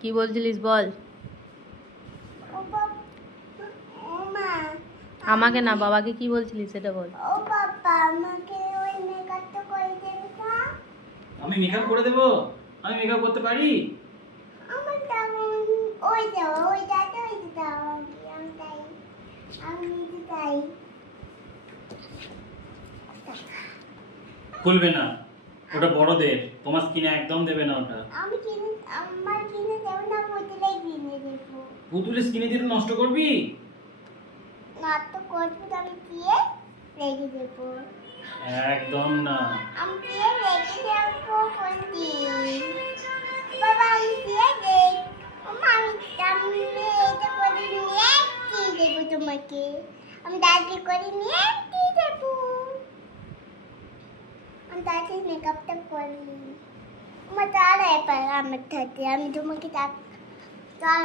কি বলছিলিস বল? ও বাবা ও মা আমাকে না বাবাকে কি বলছিলিস সেটা বল। ও বাবা আমাকে ওই মেকআপটা করে দেবে না আমি মেকআপ করে দেবো? আমি মেকআপ করতে পারি? আমার তেমন ওই দাও ওই দাও ওই দাও আমি তাই আমি নিজে তাই খুলবে না ওটা বড়দের তোমার স্কিনে একদম দেবে না ওটা। আমি কিনে আমার কিনে দেবো না বদলেই কিনে দেবো পুতুলের স্কিনে দিয়ে নষ্ট করবি? না তো করব তো আমি দিয়ে রেখে দেবো। একদম না। আমি দিয়ে রেখে দেবো কোনদিন বাবা আমি দিয়ে মা আমি আমি এটা করে নিয়ে দিয়ে দেবো তোমাকে। আমি দাদি করে নিয়ে দিয়ে দেবো। আমি দাদি মেকআপটা করি আমার তার এবার আমার থাকে আমি তোমাকে তার